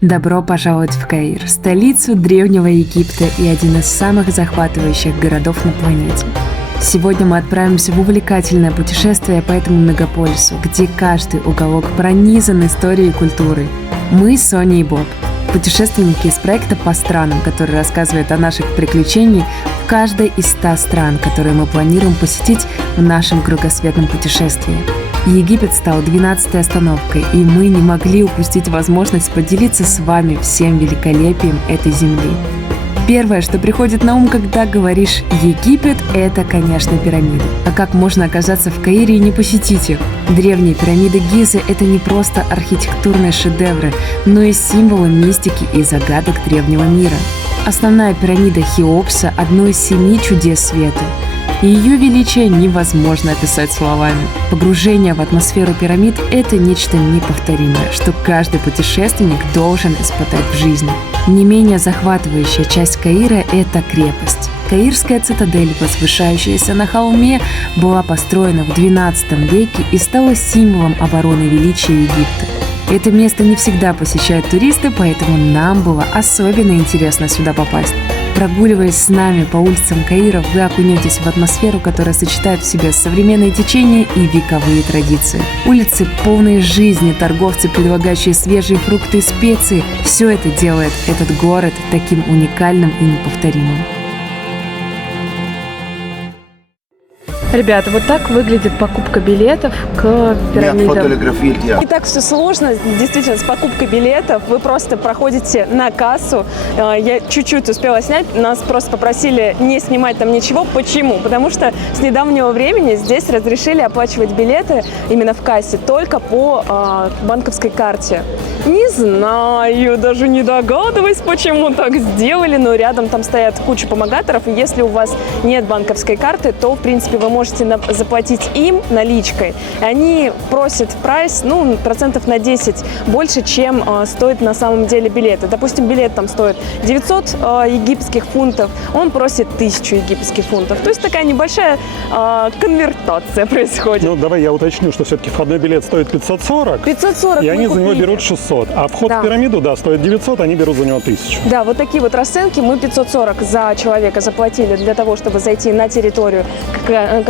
Добро пожаловать в Каир, столицу Древнего Египта и один из самых захватывающих городов на планете. Сегодня мы отправимся в увлекательное путешествие по этому мегаполису, где каждый уголок пронизан историей и культурой. Мы Соня и Боб, путешественники из проекта «По странам», который рассказывает о наших приключениях в каждой из 100 стран, которые мы планируем посетить в нашем кругосветном путешествии. Египет стал 12-й остановкой, и мы не могли упустить возможность поделиться с вами всем великолепием этой земли. Первое, что приходит на ум, когда говоришь «Египет», это, конечно, пирамиды. А как можно оказаться в Каире и не посетить их? Древние пирамиды Гизы – это не просто архитектурные шедевры, но и символы мистики и загадок древнего мира. Основная пирамида Хеопса – одно из 7 чудес света. И ее величие невозможно описать словами. Погружение в атмосферу пирамид – это нечто неповторимое, что каждый путешественник должен испытать в жизни. Не менее захватывающая часть Каира – это крепость. Каирская цитадель, возвышающаяся на холме, была построена в XII веке и стала символом обороны величия Египта. Это место не всегда посещают туристы, поэтому нам было особенно интересно сюда попасть. Прогуливаясь с нами по улицам Каира, вы окунетесь в атмосферу, которая сочетает в себе современные течения и вековые традиции. Улицы полные жизни, торговцы, предлагающие свежие фрукты и специи – все это делает этот город таким уникальным и неповторимым. Ребята, вот так выглядит покупка билетов к пирамидам. Не так все сложно, действительно, с покупкой билетов. Вы просто проходите на кассу. Я чуть-чуть успела снять, нас просто попросили не снимать там ничего. Почему? Потому что с недавнего времени здесь разрешили оплачивать билеты именно в кассе только по банковской карте. Не знаю, даже не догадываюсь, почему так сделали, но рядом там стоят куча помогаторов, и если у вас нет банковской карты, то, в принципе, вы можете заплатить им наличкой. Они просят прайс, процентов на 10 больше, чем стоит на самом деле билеты. Допустим, билет там стоит 900 египетских фунтов, он просит 1000 египетских фунтов. То есть такая небольшая конвертация происходит. Давай я уточню, что все-таки входной билет стоит 540. 540 и они за него купили. берут 600. А вход в пирамиду, стоит 900, они берут за него 1000. Да, вот такие вот расценки. Мы 540 за человека заплатили для того, чтобы зайти на территорию,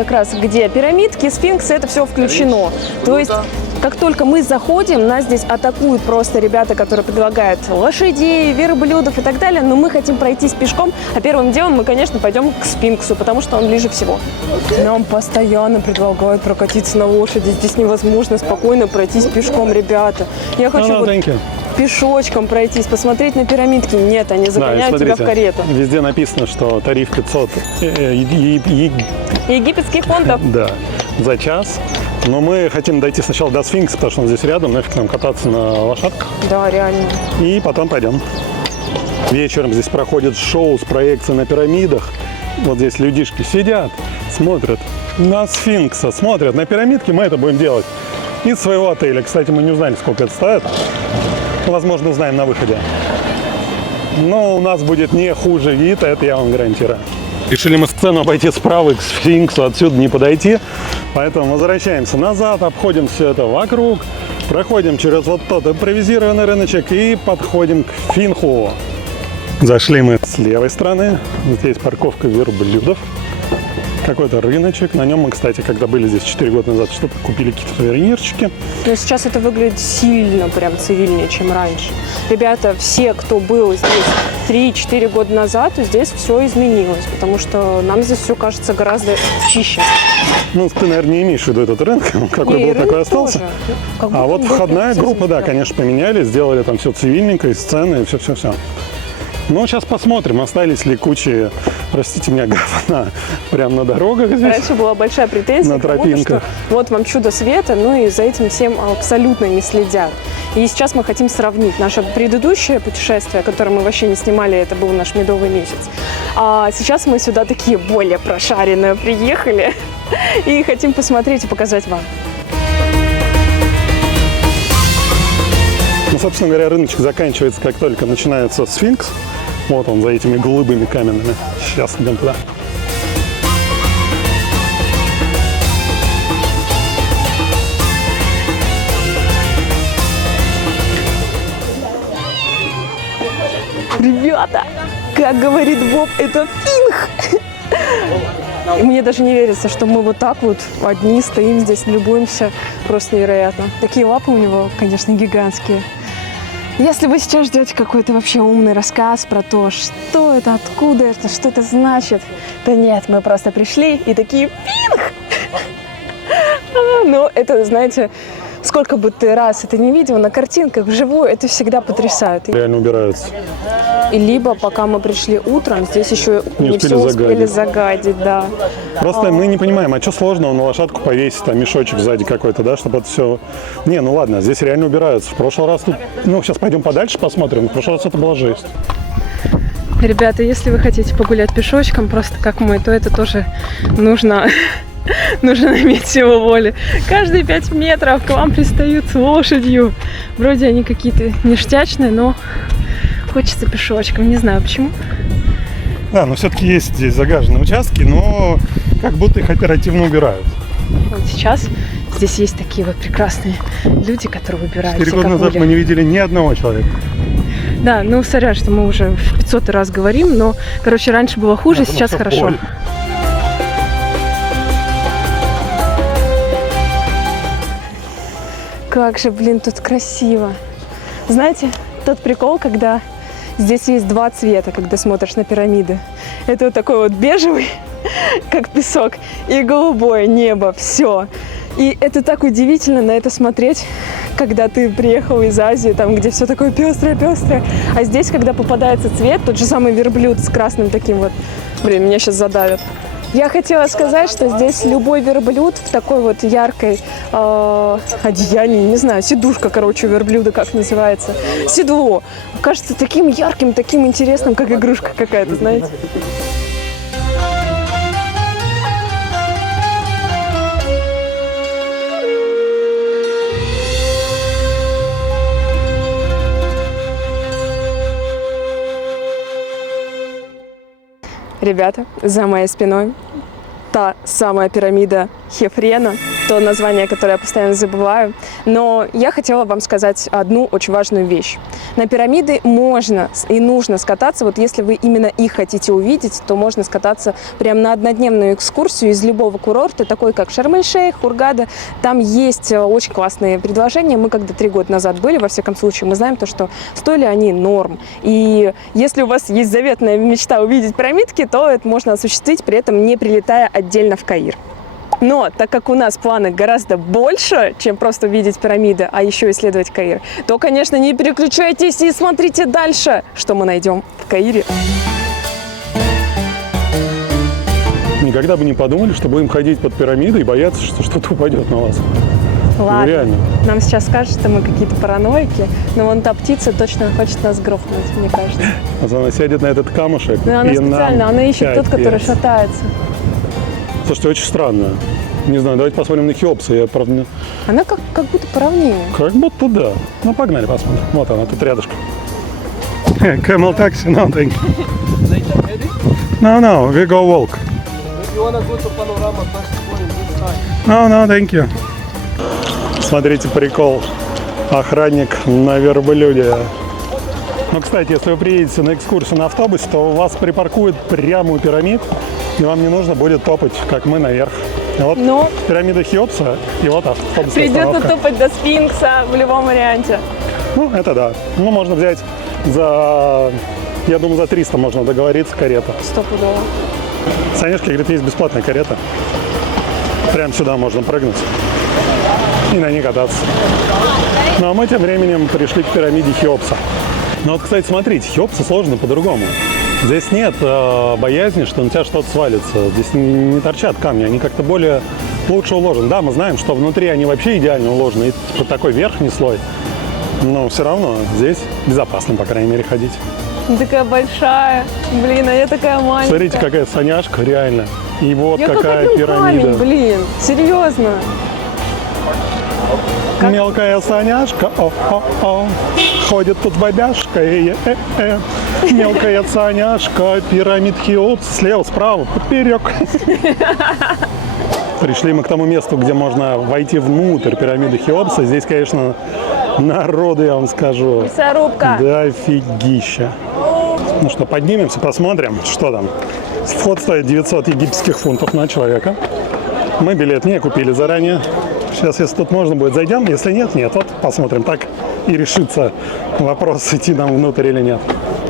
как раз где пирамидки, сфинксы, это все включено. То есть, как только мы заходим, нас здесь атакуют просто ребята, которые предлагают лошадей, верблюдов и так далее, но мы хотим пройтись пешком, а первым делом мы, конечно, пойдем к сфинксу, потому что он ближе всего. Нам постоянно предлагают прокатиться на лошади, здесь невозможно спокойно пройтись пешком, ребята. Я хочу пешочком пройтись, посмотреть на пирамидки. Нет, они загоняют тебя в карету. Везде написано, что тариф 500 египетских фунтов. Да, за час. Но мы хотим дойти сначала до сфинкса, потому что он здесь рядом, нафиг нам кататься на лошадках. Да, реально. И потом пойдем. Вечером здесь проходит шоу с проекцией на пирамидах. Вот здесь людишки сидят, смотрят на сфинкса, смотрят на пирамидки. Мы это будем делать из своего отеля. Кстати, мы не узнали, сколько это стоит. Возможно, узнаем на выходе. Но у нас будет не хуже вид, это я вам гарантирую. Решили мы сцену обойти справа к сфинксу, отсюда не подойти. Поэтому возвращаемся назад, обходим все это вокруг, проходим через вот тот импровизированный рыночек и подходим к Финху. Зашли мы с левой стороны. Здесь парковка верблюдов. Какой-то рыночек. На нем мы, кстати, когда были здесь 4 года назад, что-то купили, какие-то сувенирчики. Но сейчас это выглядит сильно прям цивильнее, чем раньше. Ребята, все, кто был здесь 3-4 года назад, здесь все изменилось, потому что нам здесь все кажется гораздо чище. Ты, наверное, не имеешь в виду этот рынок, какой был, такой остался. А вот входная группа, да, конечно, поменяли, сделали там все цивильненько, и сцены, и все-все-все. Ну, сейчас посмотрим, остались ли кучи, простите меня, говна прямо на дорогах здесь. Раньше была большая претензия на тропинках. Что вот вам чудо света, и за этим всем абсолютно не следят. И сейчас мы хотим сравнить наше предыдущее путешествие, которое мы вообще не снимали, это был наш медовый месяц. А сейчас мы сюда такие более прошаренные приехали и хотим посмотреть и показать вам. Собственно говоря, рыночек заканчивается, как только начинается сфинкс. Вот он за этими глыбами каменными. Сейчас идем туда. Ребята, как говорит Боб, это финх. И мне даже не верится, что мы вот так вот одни стоим здесь, любуемся. Просто невероятно. Такие лапы у него, конечно, гигантские. Если вы сейчас ждете какой-то вообще умный рассказ про то, что это, откуда это, что это значит, то нет, мы просто пришли и такие «Финх!». Но это, знаете, сколько бы ты раз это не видел, на картинках, вживую, это всегда потрясает. Реально убираются. И либо, пока мы пришли утром, здесь еще Не все успели загадить, да. Просто мы не понимаем, а что сложного на лошадку повесить, там мешочек сзади какой-то, да, чтобы это все... Не, ну ладно, здесь реально убираются. В прошлый раз тут... Ну, сейчас пойдем подальше посмотрим. В прошлый раз это была жесть. Ребята, если вы хотите погулять пешочком, просто как мы, то это тоже нужно иметь силу воли. Каждые 5 метров к вам пристают с лошадью. Вроде они какие-то ништячные, но хочется пешочком. Не знаю почему. Да, но все-таки есть здесь загаженные участки, но как будто их оперативно убирают. Вот сейчас здесь есть такие вот прекрасные люди, которые убирают. 4 года назад мы не видели ни одного человека. Да, ну сорян, что мы уже в 500 раз говорим, но, короче, раньше было хуже, сейчас хорошо. Боль. Как же, блин, тут красиво. Знаете, тот прикол, когда здесь есть два цвета, когда смотришь на пирамиды. Это вот такой вот бежевый, как песок, и голубое небо, все. И это так удивительно на это смотреть, когда ты приехал из Азии, там, где все такое пестрое-пестрое. А здесь, когда попадается цвет, тот же самый верблюд с красным таким вот... Блин, меня сейчас задавят. Я хотела сказать, что здесь любой верблюд в такой вот яркой одеянии, не знаю, сидушка, короче, у верблюда, как называется, седло, кажется таким ярким, таким интересным, как игрушка какая-то, знаете. Ребята, за моей спиной та самая пирамида Хефрена, то название, которое я постоянно забываю. Но я хотела вам сказать одну очень важную вещь. На пирамиды можно и нужно скататься. Вот если вы именно их хотите увидеть, то можно скататься прямо на однодневную экскурсию из любого курорта, такой как Шарм-эль-Шейх, Хургада. Там есть очень классные предложения. Мы когда 3 года назад были, во всяком случае, мы знаем то, что стоили они норм. И если у вас есть заветная мечта увидеть пирамидки, то это можно осуществить, при этом не прилетая отдельно в Каир. Но так как у нас планы гораздо больше, чем просто увидеть пирамиды, а еще исследовать Каир, то, конечно, не переключайтесь и смотрите дальше, что мы найдем в Каире. Никогда бы не подумали, что будем ходить под пирамидой и бояться, что что-то упадет на вас. Ладно, Ну, реально. нам сейчас скажут, что мы какие-то параноики, но вон та птица точно хочет нас грохнуть, мне кажется. Вот она сядет на этот камушек. Но она и специально, нам она ищет тот, который капец. шатается. Слушайте, очень странно. Не знаю, давайте посмотрим на Хеопса. Я, правда, не... Она как будто поровнее. Как будто да. Ну, погнали посмотрим. Вот она, тут рядышком. Camel taxi, no, thank you. No, we go walk. If you wanna go to Panorama first point this time. No, thank you. Смотрите, прикол. Охранник на верблюде. Ну, кстати, если вы приедете на экскурсию на автобусе, то вас припаркуют прямо у пирамид, и вам не нужно будет топать, как мы, наверх. И вот Но пирамида Хеопса, и вот автобусная придется остановка. топать до сфинкса в любом варианте. Ну, это да. Ну, можно взять за... Я думаю, за 300 можно договориться, карета. Стопудово. Санешка говорит, есть бесплатная карета. Прямо сюда можно прыгнуть и на ней кататься. Ну, а мы тем временем пришли к пирамиде Хеопса. Ну, вот, кстати, смотрите, Хеопса сложно по-другому. Здесь нет боязни, что на тебя что-то свалится. Здесь не торчат камни, они как-то более лучше уложены. Да, мы знаем, что внутри они вообще идеально уложены, и типа такой верхний слой. Но все равно здесь безопасно, по крайней мере, ходить. Такая большая. Блин, а я такая маленькая. Смотрите, какая саняшка, реально. И вот Я какая как пирамида. камень, блин. Серьезно. Как- Мелкая саняшка, о-о-о, ходит тут бабяшка, Мелкая саняшка, пирамид Хеопс, слева, справа, поперек. Пришли мы к тому месту, где можно войти внутрь пирамиды Хеопса. Здесь, конечно, народу, я вам скажу. Мясорубка. Да, офигища. Ну что, поднимемся, посмотрим, что там. Вход стоит 900 египетских фунтов на человека. Мы билет не купили заранее. Сейчас, если тут можно будет, зайдем. Если нет, нет. Вот посмотрим. Так и решится вопрос, идти нам внутрь или нет.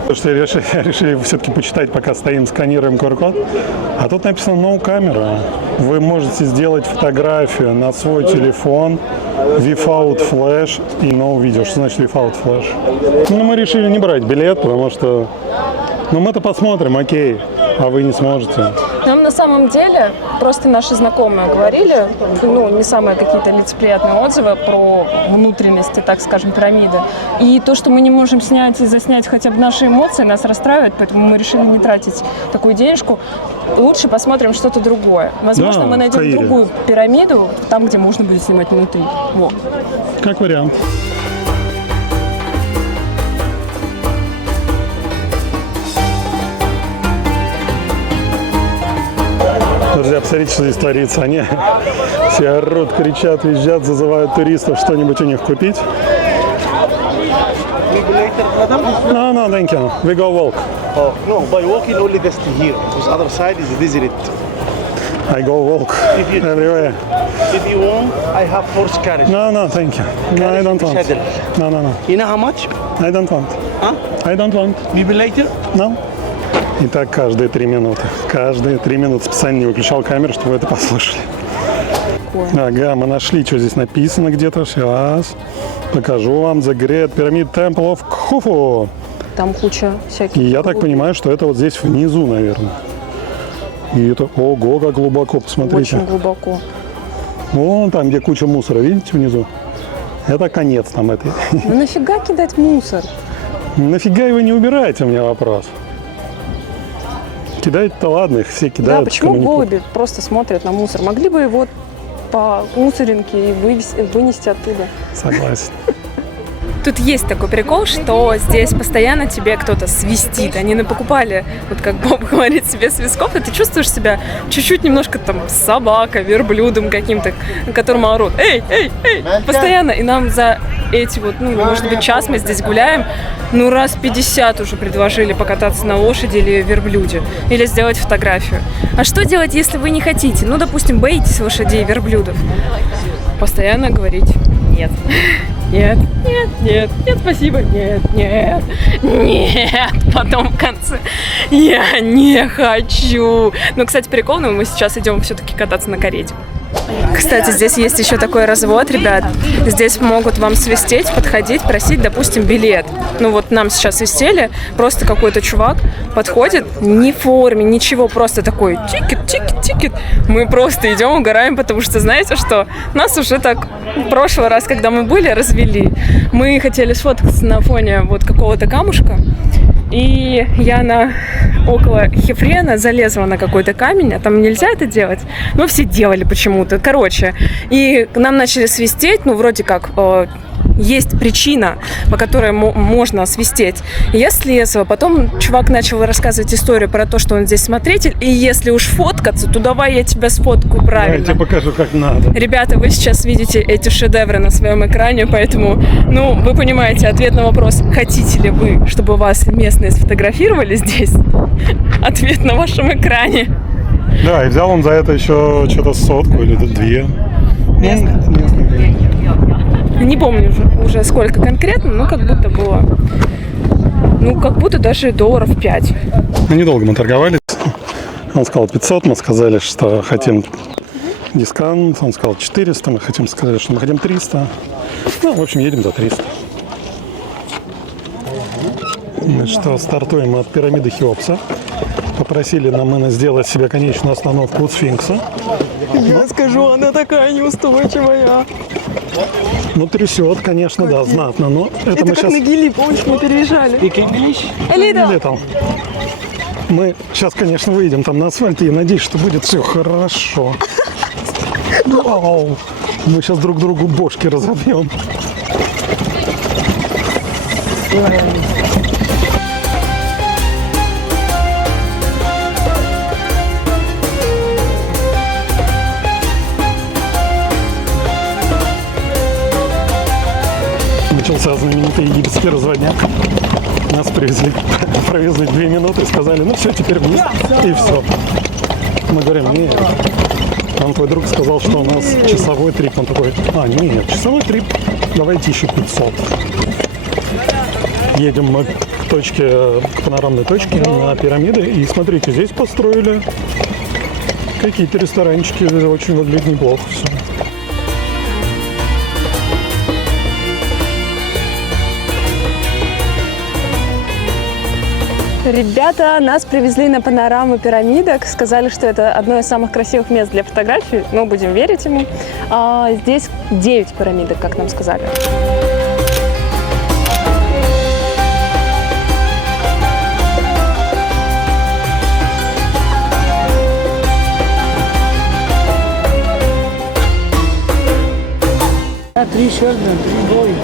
Потому что решили все-таки почитать, пока стоим, сканируем QR-код. А тут написано «No camera». Вы можете сделать фотографию на свой телефон without flash и no video. Что значит without flash? Ну, мы решили не брать билет, потому что... Ну, мы-то посмотрим, окей, а вы не сможете. Нам на самом деле просто наши знакомые говорили, ну, не самые какие-то лицеприятные отзывы про внутренности, так скажем, пирамиды. И то, что мы не можем снять и заснять хотя бы наши эмоции, нас расстраивает, поэтому мы решили не тратить такую денежку. Лучше посмотрим что-то другое. Возможно, Да, мы найдем Каире. другую пирамиду, там, где можно будет снимать внутри. Вот. Как вариант. Друзья, посмотрите, что здесь творится. Они все орут, кричат, визжат, зазывают туристов что-нибудь у них купить. Maybe later, madam? No, no, thank you. We go walk. Oh, no, by walking only just here, because other side is desert. I go walk If you- everywhere. If you want, I have horse carriage. No, no, thank you. No, I don't want. Saddle. No, no, no. You know how much? I don't want. Huh? I don't want. Maybe later? No. И так каждые 3 минуты. Каждые 3 минуты специально не выключал камеру, чтобы вы это послушали. Ага, мы нашли, что здесь написано где-то. Сейчас покажу вам. The Great Pyramid Temple of Khufu. Там куча всяких... И я так понимаю, что это вот здесь внизу, наверное. И это, ого, как глубоко, посмотрите. Очень глубоко. Вон там, где куча мусора, видите, внизу? Это конец там этой. Ну нафига кидать мусор? Нафига его не убираете, у меня вопрос. Кидать-то ладно, их все кидают. Да, почему кому не голуби просто смотрят на мусор? Могли бы его по мусоринке и вынести оттуда. Согласен. Тут есть такой прикол, что здесь постоянно тебе кто-то свистит. Они напокупали, вот как Боб говорит, себе свистков, и ты чувствуешь себя чуть-чуть немножко там собакой, верблюдом каким-то, которому орут. Эй, эй, эй! Постоянно. И нам за эти вот, ну, может быть, час мы здесь гуляем, ну, раз 50 уже предложили покататься на лошади или верблюде, или сделать фотографию. А что делать, если вы не хотите? Ну, допустим, боитесь лошадей и верблюдов. Постоянно говорить нет. Нет, нет, нет, нет, спасибо, нет, нет, нет. Потом в конце я не хочу. Ну, кстати, прикол, но мы сейчас идем все-таки кататься на карете. Кстати, здесь есть еще такой развод, ребят. Здесь могут вам свистеть, подходить, просить, допустим, билет. Ну вот нам сейчас свистели, просто какой-то чувак подходит, ни в форме, ничего, просто такой тикет, тикет, тикет. Мы просто идем, угораем, потому что, знаете что, нас уже так в прошлый раз, когда мы были, развели. Мы хотели сфоткаться на фоне вот какого-то камушка, и я около Хефрена залезла на какой-то камень, а там нельзя это делать, но все делали почему-то. Короче, и нам начали свистеть, ну, вроде как, есть причина, по которой можно свистеть. И я слезла, потом чувак начал рассказывать историю про то, что он здесь смотритель, и если уж фоткаться, то давай я тебя сфоткаю правильно. Я тебе покажу, как надо. Ребята, вы сейчас видите эти шедевры на своем экране, поэтому, ну, вы понимаете ответ на вопрос, хотите ли вы, чтобы вас местные сфотографировали здесь? Ответ на вашем экране. Да, и взял он за это еще что-то 100 или 2. Не помню уже сколько конкретно, но как будто было, ну, как будто даже долларов 5. Ну, недолго мы торговались. Он сказал 500, мы сказали, что хотим дисконт. Он сказал 400, мы сказали, что мы хотим 300. Ну, в общем, едем за 300. Значит, что, стартуем мы от пирамиды Хеопса. Попросили нам сделать себе конечную остановку у сфинкса. Я скажу, она такая неустойчивая. Ну, трясет, конечно, да, знатно. Но это мы как сейчас... на Гили, помнишь, мы переезжали. Летом. Мы сейчас, конечно, выйдем там на асфальт и надеюсь, что будет все хорошо. Вау. Мы сейчас друг другу бошки разобьем. Начался знаменитый египетский разводняк. Нас провезли 2 минуты и сказали, ну все, теперь вниз. И все. Мы говорим, нет. Там твой друг сказал, что у нас часовой трип. Он такой, нет, часовой трип, давайте еще 500. Едем мы к панорамной точке на пирамиды. И смотрите, здесь построили какие-то ресторанчики. Очень выглядит неплохо все. Ребята нас привезли на панораму пирамидок, сказали, что это одно из самых красивых мест для фотографий, но будем верить ему. Здесь 9 пирамидок, как нам сказали. Three children, 3 boys.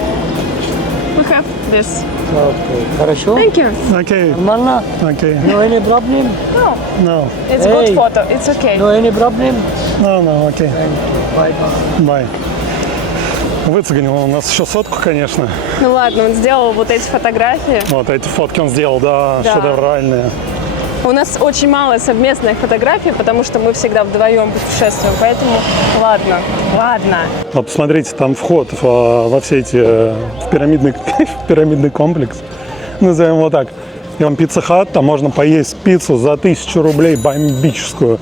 We have this. Okay. Хорошо? Thank you. Окей, Нормально? окей. No any problem? No, No, it's good Hey. photo. It's okay. No any problem? no, окей. Bye. Бай. Выцегонил он у нас еще 100, конечно. Ну ладно, он сделал вот эти фотографии. Вот эти фотки он сделал, да. Да. Шедевральные. У нас очень мало совместных фотографий, потому что мы всегда вдвоем путешествуем, поэтому ладно. Вот посмотрите, там вход во все эти в пирамидный комплекс, назовем его так. И он Pizza Hut, там можно поесть пиццу за 1000 рублей бомбическую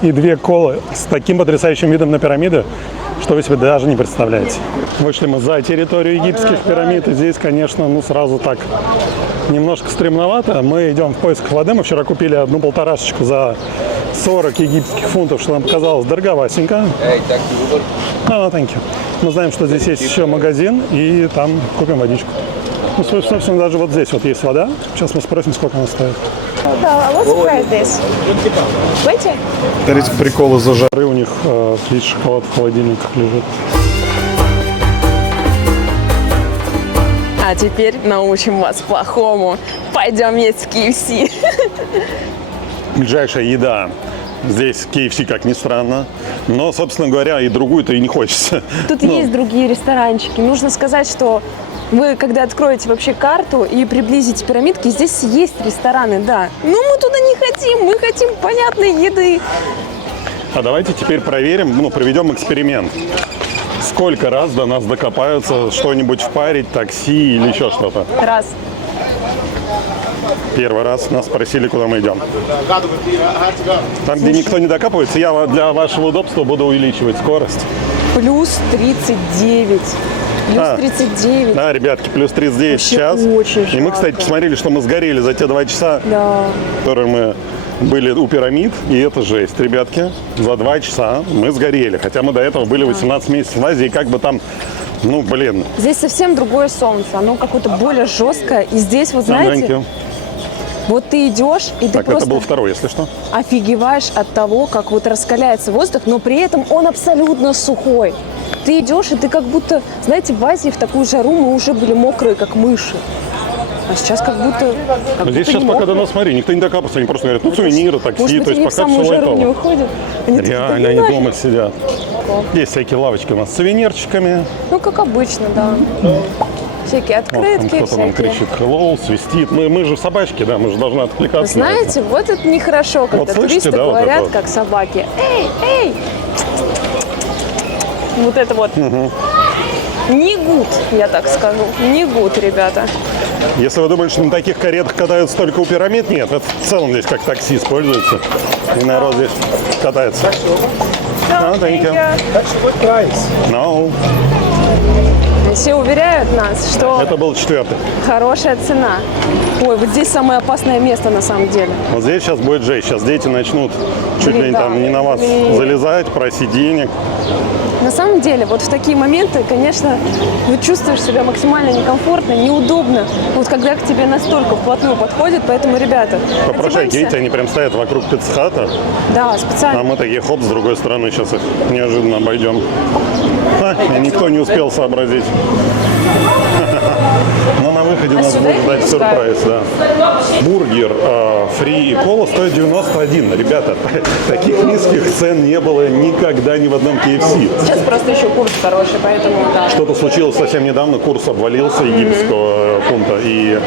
и 2 колы с таким потрясающим видом на пирамиды, что вы себе даже не представляете. Вышли мы за территорию египетских пирамид, и здесь, конечно, сразу так немножко стремновато. Мы идем в поисках воды. Мы вчера купили 1 полторашечку за 40 египетских фунтов, что нам показалось дороговасенько. Thank you. Мы знаем, что здесь есть еще магазин, и там купим водичку. Собственно, даже вот здесь вот есть вода. Сейчас мы спросим, сколько она стоит. What's the price this? 20? Смотрите, прикол из-за жары у них есть шоколад в холодильниках лежит. А теперь научим вас плохому. Пойдем есть в KFC. Ближайшая еда. Здесь KFC, как ни странно. Но, собственно говоря, и другую-то и не хочется. Тут есть другие ресторанчики. Нужно сказать, что вы, когда откроете вообще карту и приблизите пирамидки, здесь есть рестораны, да. Но мы туда не хотим, мы хотим понятной еды. А давайте теперь проверим, проведем эксперимент. Сколько раз до нас докопаются что-нибудь впарить, такси или еще что-то? Раз. Первый раз нас спросили, куда мы идем. Там, где никто не докапывается, я для вашего удобства буду увеличивать скорость. Плюс 39. Плюс 39. Да, ребятки, плюс 39 Вообще сейчас. очень И мы, кстати, жарко. посмотрели, что мы сгорели за те 2 часа, Да. которые мы были у пирамид. И это жесть, ребятки. За 2 часа мы сгорели. Хотя мы до этого были 18 месяцев в Азии, и как бы там, Здесь совсем другое солнце. Оно какое-то более жесткое. И здесь, вот знаете, вот ты идешь, и ты Так, просто это был второй, если что. офигеваешь от того, как вот раскаляется воздух, но при этом он абсолютно сухой. Ты идешь, и ты как будто, знаете, в Азии в такую жару мы уже были мокрые, как мыши. А сейчас как будто Но здесь сейчас не пока до мокрые. нас, смотри, никто не докапывается, они просто говорят, сувениры, такси, Может быть, то есть они в пока самую все жару не лайтово. выходят. Они такие, да Реально, ну они нафиг. дома сидят. Есть всякие лавочки у нас с сувенирчиками. Ну, как обычно, да. Всякие Вот, там открытки, кто-то нам всякие. кричит hello, свистит. Мы же собачки, да, мы же должны Вы откликаться. на это. знаете, вот это нехорошо, когда Вот слышите, туристы да, вот говорят, это вот? как собаки. Эй, эй! Вот это вот. Не гуд, я так скажу. Не гуд, ребята. Если вы думаете, что на таких каретах катаются только у пирамид, нет, это в целом здесь как такси используется. И народ здесь катается. Thank you. What price? No. Все уверяют нас, что Это был 4-й. хорошая цена. Ой, вот здесь самое опасное место на самом деле. Вот здесь сейчас будет жесть. Сейчас дети начнут чуть ли Да. там не на вас залезать, просить денег. На самом деле, вот в такие моменты, конечно, вы чувствуешь себя максимально некомфортно, неудобно. Вот когда к тебе настолько вплотную подходят, поэтому, ребята, Попрошайки, одеваемся. видите, они прям стоят вокруг пиццхата, Да, а специально. мы такие, хоп, с другой стороны, сейчас их неожиданно обойдем. И никто не успел сообразить. Но на выходе нас сюда будет их ждать не пускают? сюрприз, да. Бургер, фри и кола стоит 91. Ребята, таких низких цен не было никогда ни в одном KFC. Сейчас просто еще курс хороший, поэтому да. Что-то случилось совсем недавно, курс обвалился египетского фунта, и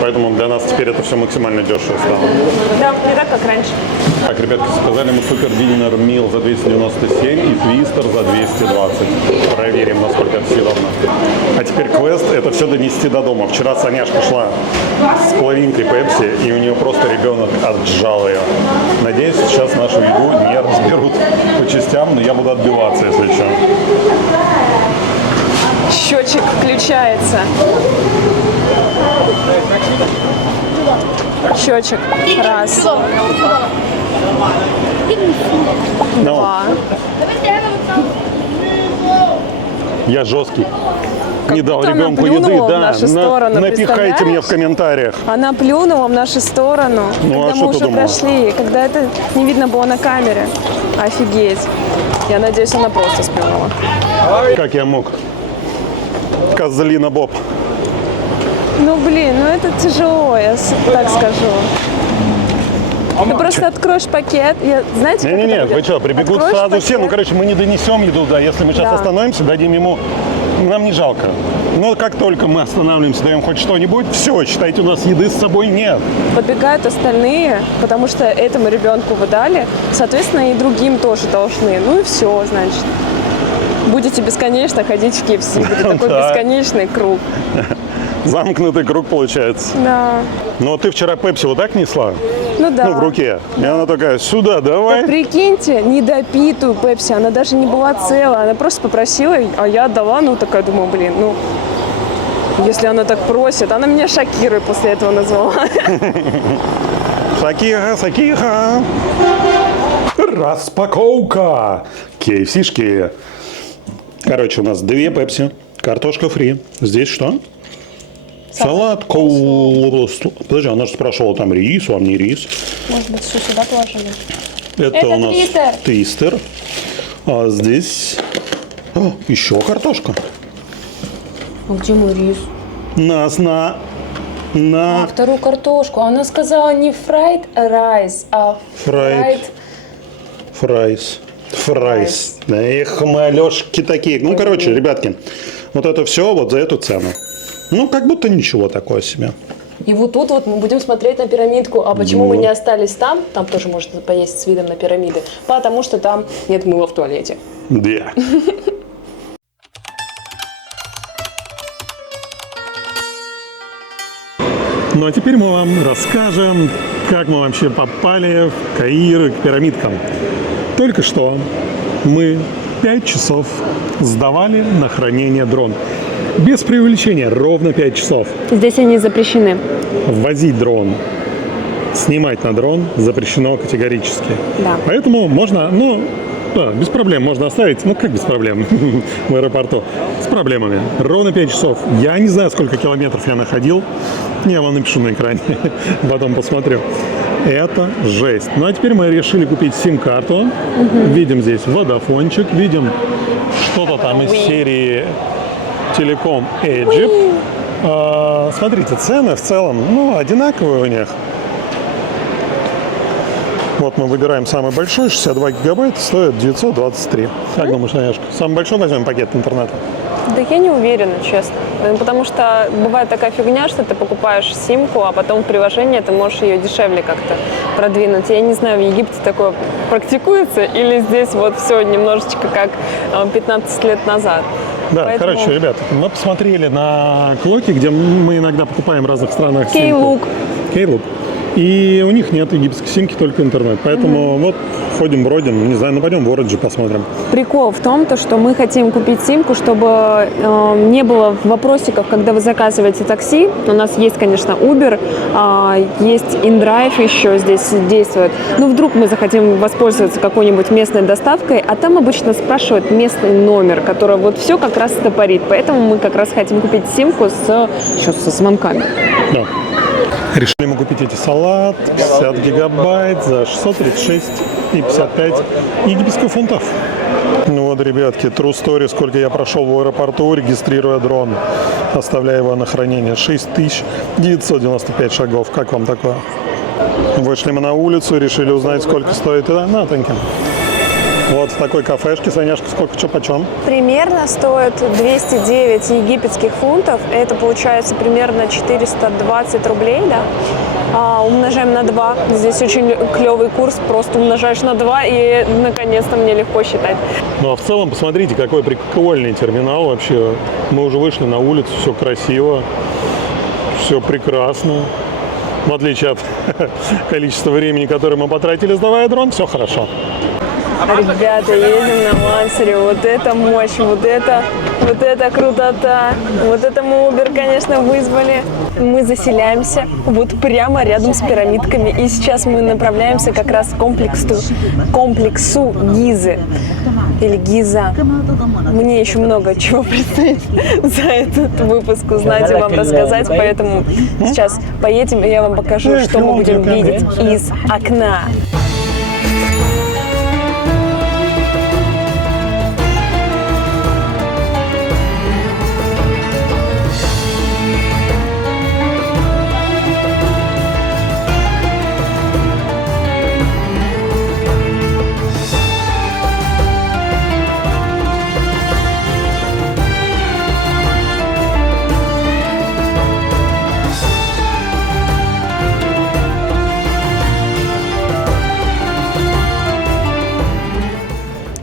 поэтому для нас теперь это все максимально дешево стало. Да, не так, как раньше. Так, ребятки, заказали мы супер динер мил за 297 и твистер за 220. Проверим, насколько это съедобно. А теперь квест – это все донести до дома. Вчера Соняшка шла с половинкой пепси, и у нее просто ребенок отжал ее. Надеюсь, сейчас нашу еду не разберут по частям, но я буду отбиваться, если что. Счетчик включается. Счетчик. Раз. Два. Я жесткий. Не дал будто она ребенку еды, плюнула в да. нашу сторону, Напихайте мне в комментариях. Она плюнула в нашу сторону, Ну, а когда что мы ты уже думала? прошли, когда это не видно было на камере. Офигеть. Я надеюсь, она просто сплюнула. Как я мог? Козлина Боб. Ну, блин, ну это тяжело, я так скажу. Ты просто откроешь пакет. Знаете, как это Не-не-не, будет? вы что, прибегут Откроешь сразу пакет. все. Ну, короче, мы не донесем еду, да. Если мы сейчас Да. остановимся, дадим ему... Нам не жалко. Но как только мы останавливаемся, даем хоть что-нибудь, все, считайте, у нас еды с собой нет. Подбегают остальные, потому что этому ребенку вы дали, соответственно, и другим тоже должны. Ну и все, значит. Будете бесконечно ходить в KFC. Будет такой Да. бесконечный круг. Замкнутый круг получается. Да. Но ты вчера пепси вот так несла? Ну да. Ну, в руке. И она такая, сюда, давай. Прикиньте, недопитую пепси, она даже не была целая, она просто попросила, а я отдала, ну такая, думаю, блин, ну, если она так просит, она меня Шакирой после этого назвала. Сакиха, Сакиха. Распаковка. KFC-шки. Короче, у нас 2 пепси, картошка фри. Здесь что? Салат. Подожди, она же спрашивала, там рис, вам не рис. Может быть, все сюда положили? Это у нас твистер. твистер. А здесь еще картошка. А где мой рис? На Вторую картошку. Она сказала не fried rice, а Фрайс. Эх, мы Алешки такие. Ну, короче, ребятки, вот это все вот за эту цену. Ну, как будто ничего такое себе. И вот тут вот мы будем смотреть на пирамидку. А почему мы не остались там? Там тоже можно поесть с видом на пирамиды. Потому что там нет мыла в туалете. Да. Ну, а теперь мы вам расскажем, как мы вообще попали в Каир к пирамидкам. Только что мы 5 часов сдавали на хранение дрон. Без преувеличения, ровно 5 часов. Здесь они запрещены. Возить дрон, снимать на дрон запрещено категорически. Да. Поэтому можно, да, без проблем можно оставить, как без проблем в аэропорту, с проблемами. Ровно 5 часов. Я не знаю, сколько километров я находил. Я вам напишу на экране, потом посмотрю. Это жесть. Ну а теперь мы решили купить сим-карту. Видим здесь водофончик, видим что-то там из серии Telecom Egypt. Смотрите, цены в целом, одинаковые у них. Вот мы выбираем самый большой, 62 гигабайта, стоит 923. Как думаешь, Аняшка, самый большой возьмем пакет интернета? Да я не уверена, честно. Потому что бывает такая фигня, что ты покупаешь симку, а потом в приложении ты можешь ее дешевле как-то продвинуть. Я не знаю, в Египте такое практикуется или здесь вот все немножечко как 15 лет назад. Да, Поэтому... короче, ребят, мы посмотрели на Клоки, где мы иногда покупаем в разных странах симку. Кейлук. И у них нет египетской симки, только интернет. Поэтому вот ходим, бродим, не знаю, пойдем в Оранжи посмотрим. Прикол в том, что мы хотим купить симку, чтобы не было вопросиков, когда вы заказываете такси. У нас есть, конечно, Uber, есть InDrive еще здесь действует. Но вдруг мы захотим воспользоваться какой-нибудь местной доставкой, а там обычно спрашивают местный номер, который вот все как раз стопорит. Поэтому мы как раз хотим купить симку еще со звонками. Да. Решили мы купить эти салат, 50 гигабайт за 636,55 египетских фунтов. Ну вот, ребятки, true story, сколько я прошел в аэропорту, регистрируя дрон, оставляя его на хранение. 6995 шагов. Как вам такое? Вышли мы на улицу, решили узнать, сколько стоит Натанька. Вот в такой кафешке, Саняшка, сколько, что, почем? Примерно стоит 209 египетских фунтов. Это получается примерно 420 рублей, да? Умножаем на 2. Здесь очень клевый курс. Просто умножаешь на 2 и наконец-то мне легко считать. Ну а в целом, посмотрите, какой прикольный терминал вообще. Мы уже вышли на улицу, все красиво, все прекрасно. В отличие от количества времени, которое мы потратили, сдавая дрон, все хорошо. Ребята, едем на лансере. Вот это мощь, вот это крутота. Вот это мы Uber, конечно, вызвали. Мы заселяемся вот прямо рядом с пирамидками. И сейчас мы направляемся как раз к комплексу Гизы. Или Гиза. Мне еще много чего предстоит за этот выпуск узнать и вам рассказать. Поэтому сейчас поедем, и я вам покажу, что мы будем видеть из окна.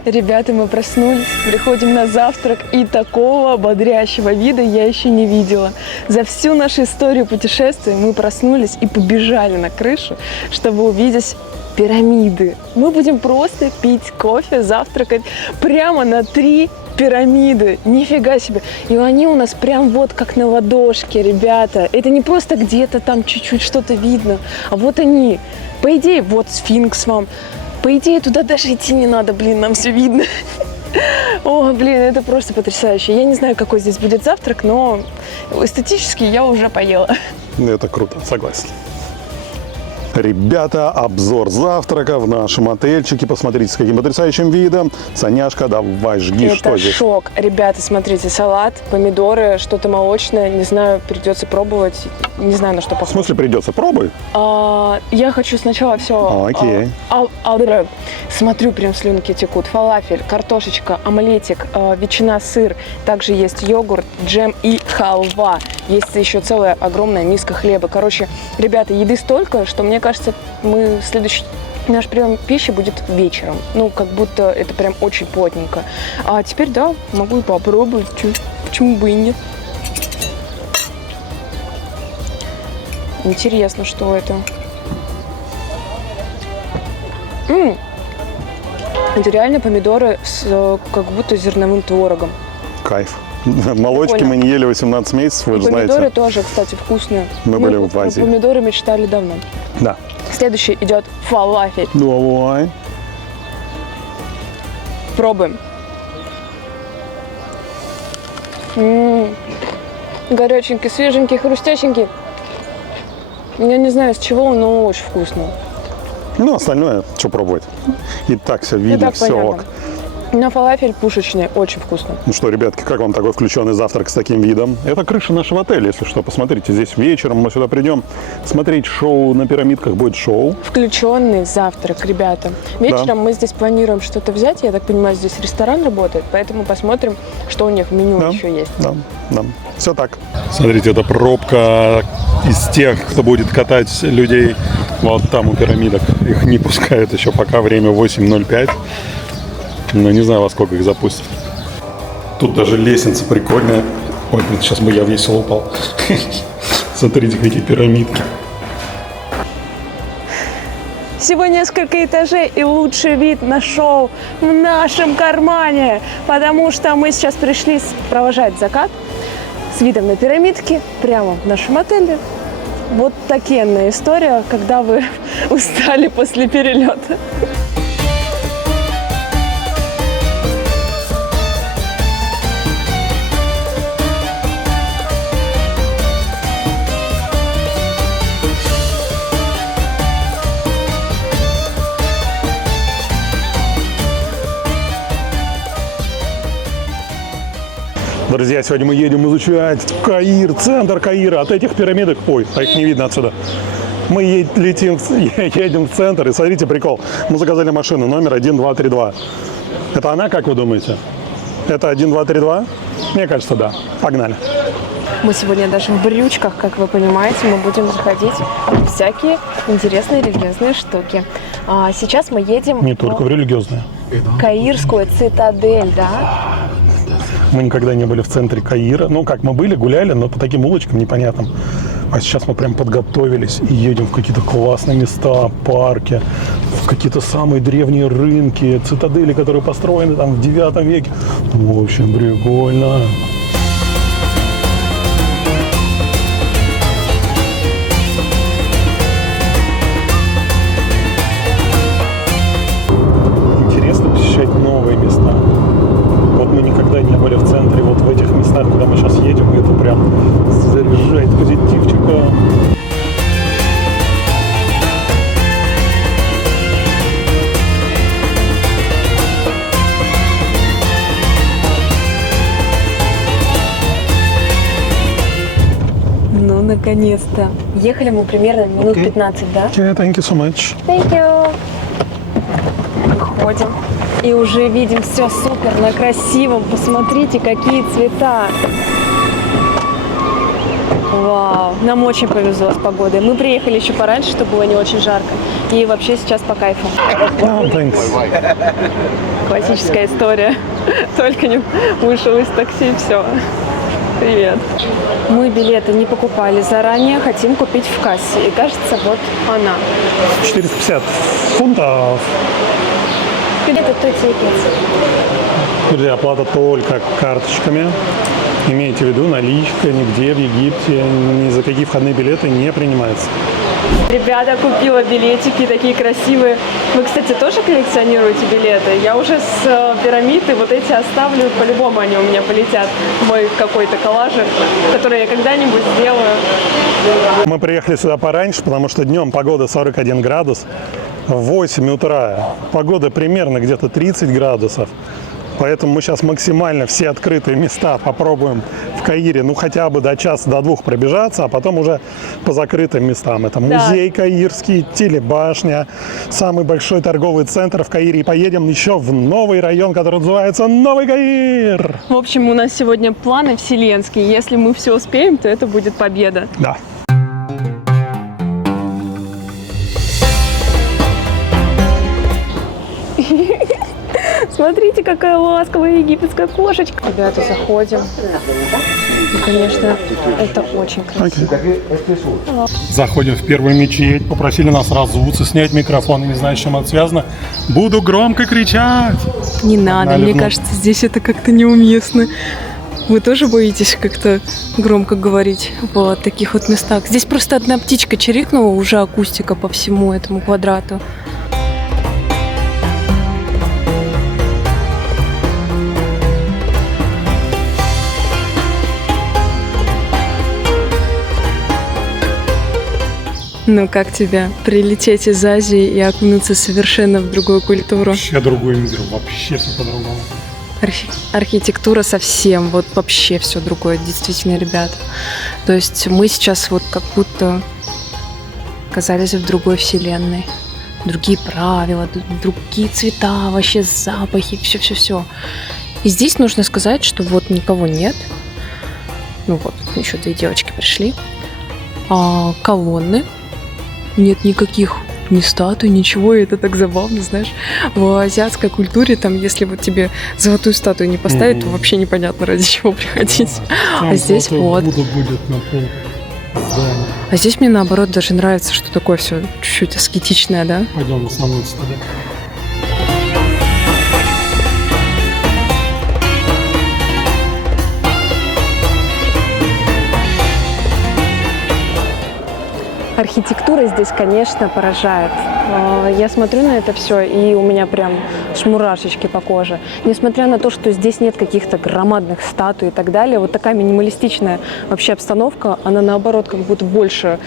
Ребята, мы проснулись, приходим на завтрак, и такого бодрящего вида я еще не видела. За всю нашу историю путешествия мы проснулись и побежали на крышу, чтобы увидеть пирамиды. Мы будем просто пить кофе, завтракать прямо на 3 пирамиды. Нифига себе. И они у нас прям вот как на ладошке, ребята. Это не просто где-то там чуть-чуть что-то видно, а вот они. По идее, вот сфинкс вам. По идее, туда даже идти не надо, блин, нам все видно. О, блин, это просто потрясающе. Я не знаю, какой здесь будет завтрак, но эстетически я уже поела. Это круто, согласен. Ребята, обзор завтрака в нашем отельчике. Посмотрите, с каким потрясающим видом. Саняшка, давай, жги, это что здесь? Шок. Ребята, смотрите, салат, помидоры, что-то молочное. Не знаю, придется пробовать. Не знаю, на что похоже. В смысле придется? Пробуй. Я хочу сначала все... Окей. Смотрю, прям слюнки текут. Фалафель, картошечка, омлетик, ветчина, сыр. Также есть йогурт, джем и халва. Есть еще целая огромная миска хлеба. Короче, ребята, еды столько, что мне кажется, следующий наш прием пищи будет вечером. Ну, как будто это прям очень плотненько. А теперь, да, могу и попробовать. Почему бы и нет? Интересно, что это. Это реально помидоры с как будто зерновым творогом. Кайф. Молочки мы не ели 18 месяцев, вы же знаете. Помидоры тоже, кстати, вкусные. Мы были в Азии. Помидоры мечтали давно. Да. Следующий идет фалафель. Давай. Пробуем. Горяченький, свеженький, хрустященький. Я не знаю, с чего, но очень вкусно. Ну, остальное, что пробовать. И так все видно, все понятно. ок. На фалафель пушечный, очень вкусно. Ну что, ребятки, как вам такой включенный завтрак с таким видом? Это крыша нашего отеля, если что. Посмотрите, здесь вечером мы сюда придем смотреть шоу на пирамидках. Будет шоу. Включенный завтрак, ребята. Вечером мы здесь планируем что-то взять. Я так понимаю, здесь ресторан работает, поэтому посмотрим, что у них в меню еще есть. Да. Все так. Смотрите, это пробка из тех, кто будет катать людей вот там у пирамидок. Их не пускают еще пока, время 8:05. Но не знаю, во сколько их запустят. Тут даже лестница прикольная. Ой, блин, сейчас бы я весело упал. Смотрите, какие пирамидки. Всего несколько этажей и лучший вид на шоу в нашем кармане. Потому что мы сейчас пришли провожать закат с видом на пирамидки прямо в нашем отеле. Вот такая история, когда вы устали после перелета. Друзья, сегодня мы едем изучать Каир, центр Каира. От этих пирамидок, ой, а их не видно отсюда. Мы едем в центр, и смотрите прикол. Мы заказали машину номер 1232. Это она, как вы думаете? Это 1232? Мне кажется, да. Погнали. Мы сегодня даже в брючках, как вы понимаете, мы будем заходить в всякие интересные религиозные штуки. А сейчас мы едем Не только в религиозные. Каирскую цитадель, да? Мы никогда не были в центре Каира. Ну как, мы были, гуляли, но по таким улочкам непонятным. А сейчас мы прям подготовились и едем в какие-то классные места, парки, в какие-то самые древние рынки, цитадели, которые построены там в 9 веке. В общем, прикольно. Интересно посещать новые места. Вот мы никогда не были в центре, вот в этих местах, куда мы сейчас едем, это прям заряжает позитивчика. Ну, наконец-то. Ехали мы примерно минут 15, да? Yeah, thank you so much. Thank you. Выходим. И уже видим все супер на красивом. Посмотрите, какие цвета. Вау, нам очень повезло с погодой. Мы приехали еще пораньше, чтобы было не очень жарко. И вообще сейчас по кайфу. Oh, thanks. Классическая история. Только не вышел из такси, все. Привет. Мы билеты не покупали заранее, хотим купить в кассе. И кажется, вот она. 450 фунтов. Это тот тикет. Друзья, оплата только карточками. Имейте в виду, наличка нигде в Египте ни за какие входные билеты не принимается. Ребята, купила билетики такие красивые. Вы, кстати, тоже коллекционируете билеты? Я уже с пирамиды вот эти оставлю, по-любому они у меня полетят. Мой какой-то коллажик, который я когда-нибудь сделаю. Мы приехали сюда пораньше, потому что днем погода 41 градус. В 8 утра погода примерно где-то 30 градусов. Поэтому мы сейчас максимально все открытые места попробуем в Каире, ну хотя бы до часа, до двух пробежаться, а потом уже по закрытым местам. Это музей Каирский, телебашня, самый большой торговый центр в Каире. И поедем еще в новый район, который называется Новый Каир. В общем, у нас сегодня планы вселенские. Если мы все успеем, то это будет победа. Да. Смотрите, какая ласковая египетская кошечка. Ребята, заходим. И, конечно, это очень красиво. Заходим в первую мечеть, попросили нас разуться, снять микрофон, и не знаю, с чем это связано. Буду громко кричать. Не надо, Погнали мне внутрь. кажется, здесь это как-то неуместно. Вы тоже боитесь как-то громко говорить в таких вот местах? Здесь просто одна птичка чирикнула, уже акустика по всему этому квадрату. Ну, как тебе прилететь из Азии и окунуться совершенно в другую культуру? Вообще другой мир, вообще все по-другому. Архитектура совсем, вот вообще все другое, действительно, ребята. То есть мы сейчас вот как будто оказались в другой вселенной. Другие правила, другие цвета, вообще запахи, все-все-все. И здесь нужно сказать, что вот никого нет. Ну вот, еще две девочки пришли. Колонны. Нет никаких ни статуй, ничего, и это так забавно, знаешь. В азиатской культуре, там, если вот тебе золотую статую не поставить, то вообще непонятно, ради чего приходить. А здесь вот. Будет на пол здания. А здесь мне, наоборот, даже нравится, что такое все чуть-чуть аскетичное, да? Пойдем в основную цитадель. Архитектура здесь, конечно, поражает. Я смотрю на это все, и у меня прям мурашечки по коже. Несмотря на то, что здесь нет каких-то громадных статуй и так далее, вот такая минималистичная вообще обстановка, она наоборот как будто больше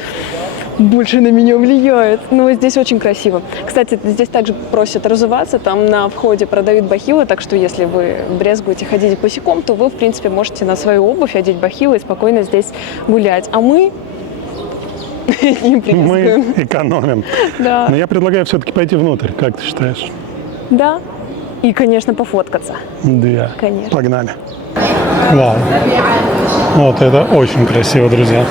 больше на меня влияет. Но здесь очень красиво. Кстати, здесь также просят разуваться. Там на входе продают бахилы, так что если вы брезгуете ходить босиком, то вы, в принципе, можете на свою обувь одеть бахилы и спокойно здесь гулять. А мы не брезгуем. Мы экономим. Да. Но я предлагаю все-таки пойти внутрь. Как ты считаешь? Да. И, конечно, пофоткаться. Да. Конечно. Погнали. Вау. Вот это очень красиво, друзья.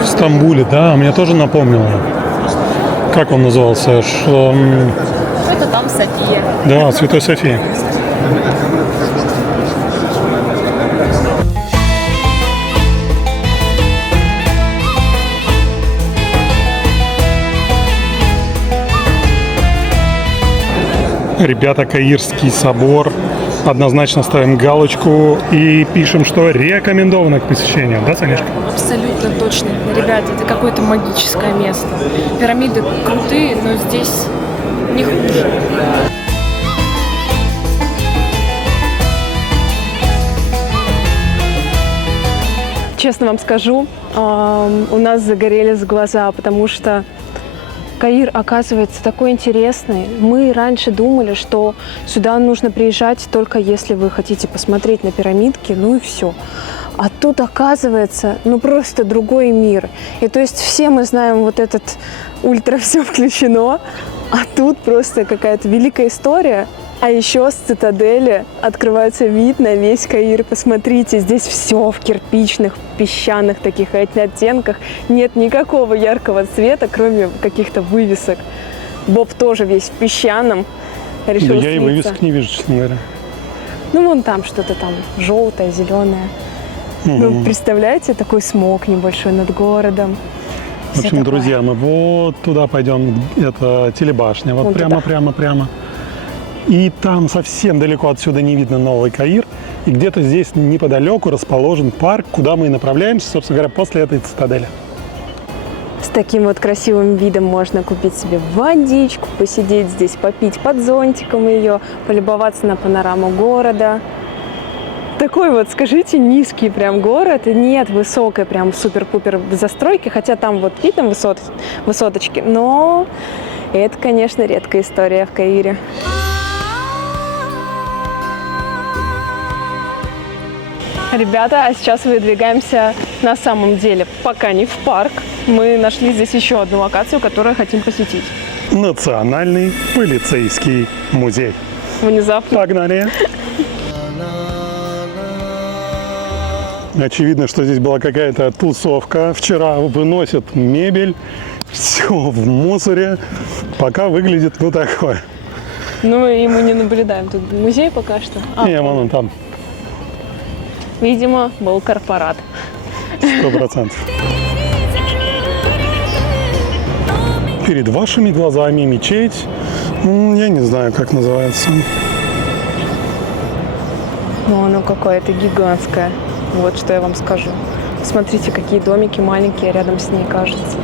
В Стамбуле, да, мне тоже напомнило. Как он назывался? Это там София. Да, Святой Софии. Ребята, Каирский собор. Однозначно ставим галочку и пишем, что рекомендовано к посещению. Да, Санечка? Абсолютно точно. Ребята, это какое-то магическое место. Пирамиды крутые, но здесь не хуже. Честно вам скажу, у нас загорелись глаза, потому что Каир, оказывается, такой интересный. Мы раньше думали, что сюда нужно приезжать только если вы хотите посмотреть на пирамидки, ну и все. А тут, оказывается, ну просто другой мир. И то есть все мы знаем вот этот ультра все включено, а тут просто какая-то великая история. А еще с цитадели открывается вид на весь Каир. Посмотрите, здесь все в кирпичных, песчаных таких оттенках. Нет никакого яркого цвета, кроме каких-то вывесок. Боб тоже весь в песчаном. Решил Да я и слиться. вывесок не вижу, честно говоря. Ну, вон там что-то там желтое, зеленое. Ну, представляете, такой смог небольшой над городом. В общем, друзья, мы вот туда пойдем. Это телебашня. Вот прямо. И там совсем далеко отсюда не видно Новый Каир. И где-то здесь неподалеку расположен парк, куда мы и направляемся, собственно говоря, после этой цитадели. С таким вот красивым видом можно купить себе водичку, посидеть здесь, попить под зонтиком ее, полюбоваться на панораму города. Такой вот, скажите, низкий прям город, и нет высокой прям супер-пупер застройки, хотя там вот видно высоточки, но это, конечно, редкая история в Каире. Ребята, а сейчас выдвигаемся на самом деле пока не в парк. Мы нашли здесь еще одну локацию, которую хотим посетить. Национальный полицейский музей. Внезапно. Погнали! Очевидно, что здесь была какая-то тусовка. Вчера выносят мебель, все в мусоре. Пока выглядит ну такое. Ну и мы не наблюдаем тут музей пока что. Не, вон он там. Видимо, был корпорат. 100%. Перед вашими глазами мечеть. Я не знаю, как называется. Ну, оно какое-то гигантское. Вот что я вам скажу. Смотрите, какие домики маленькие рядом с ней, кажется.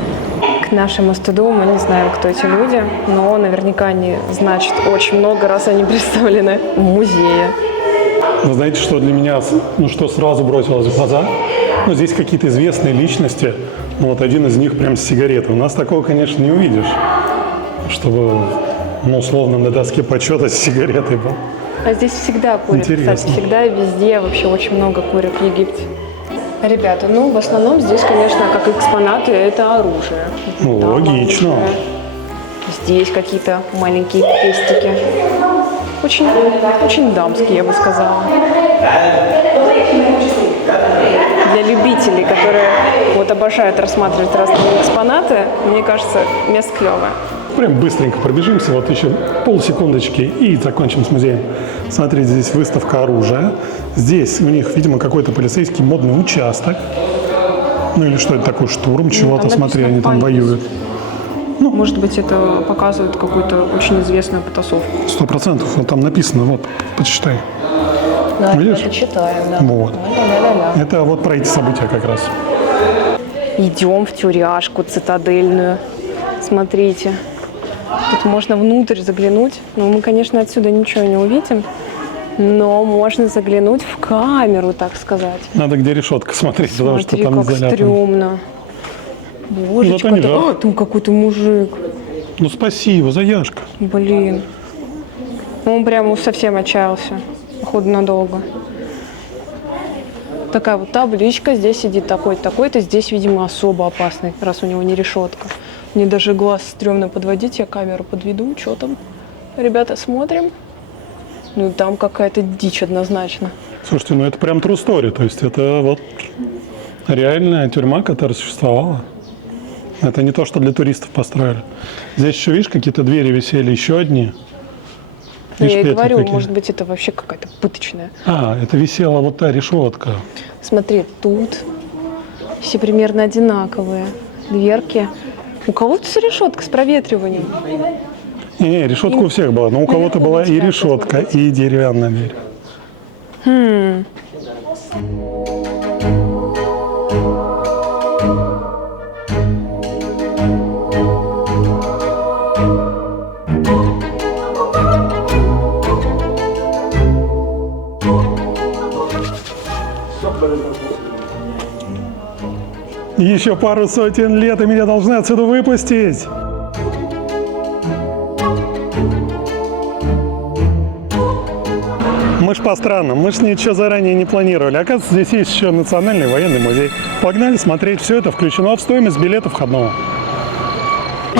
К нашему стыду мы не знаем, кто эти люди, но наверняка они значат очень много, раз они представлены в музее. Вы знаете, что для меня, что сразу бросилось в глаза? Ну, здесь какие-то известные личности. Ну, вот один из них прям с сигаретой. У нас такого, конечно, не увидишь. Чтобы, ну, условно, на доске почета с сигаретой был. А здесь всегда курят, Интересно. кстати, всегда и везде вообще очень много курят в Египте. Ребята, ну, в основном здесь, конечно, как экспонаты, это оружие. Ну, Там логично. оружие. Здесь какие-то маленькие пестики. Очень, очень дамские, я бы сказала. Для любителей, которые вот обожают рассматривать разные экспонаты, мне кажется, место клевое. Прям быстренько пробежимся, вот еще полсекундочки и закончим с музеем. Смотрите, здесь выставка оружия. Здесь у них, видимо, какой-то полицейский модный участок. Ну или что это такое, штурм чего-то, смотри, они там воюют. Ну, может быть, это показывает какую-то очень известную потасовку. 100%, вот там написано, вот, почитай. Да, Видишь? это читаем, да. Вот. Да. Это вот про эти события как раз. Идем в тюряшку цитадельную. Смотрите. Тут можно внутрь заглянуть. Но мы, конечно, отсюда ничего не увидим. Но можно заглянуть в камеру, так сказать. Надо где решетка смотреть, потому что Смотри, там как заляпано. стрёмно. Божечка, Зато не жарко. там какой-то мужик. Ну спасибо, заяшка. Блин. Он прям совсем отчаялся. Походу, надолго. Такая вот табличка. Здесь сидит такой-то, такой-то. Здесь, видимо, особо опасный, раз у него не решетка. Мне даже глаз стрёмно подводить. Я камеру подведу. Что там? Ребята, смотрим. Ну, там какая-то дичь однозначно. Слушайте, ну это прям true story. То есть это вот реальная тюрьма, которая существовала. Это не то, что для туристов построили. Здесь еще, видишь, какие-то двери висели, еще одни. Ну, я и Видишь, говорю, какие? может быть, это вообще какая-то пыточная. А, это висела вот та решетка. Смотри, тут все примерно одинаковые. Дверки. У кого-то с решеткой, с проветриванием. Не, решетка у всех была. Но у кого-то была и решетка, и деревянная дверь. Еще пару сотен лет, и меня должны отсюда выпустить. Мы ж по странам, мы ж ничего заранее не планировали. Оказывается, здесь есть еще Национальный военный музей. Погнали смотреть, все это включено в стоимость билета входного.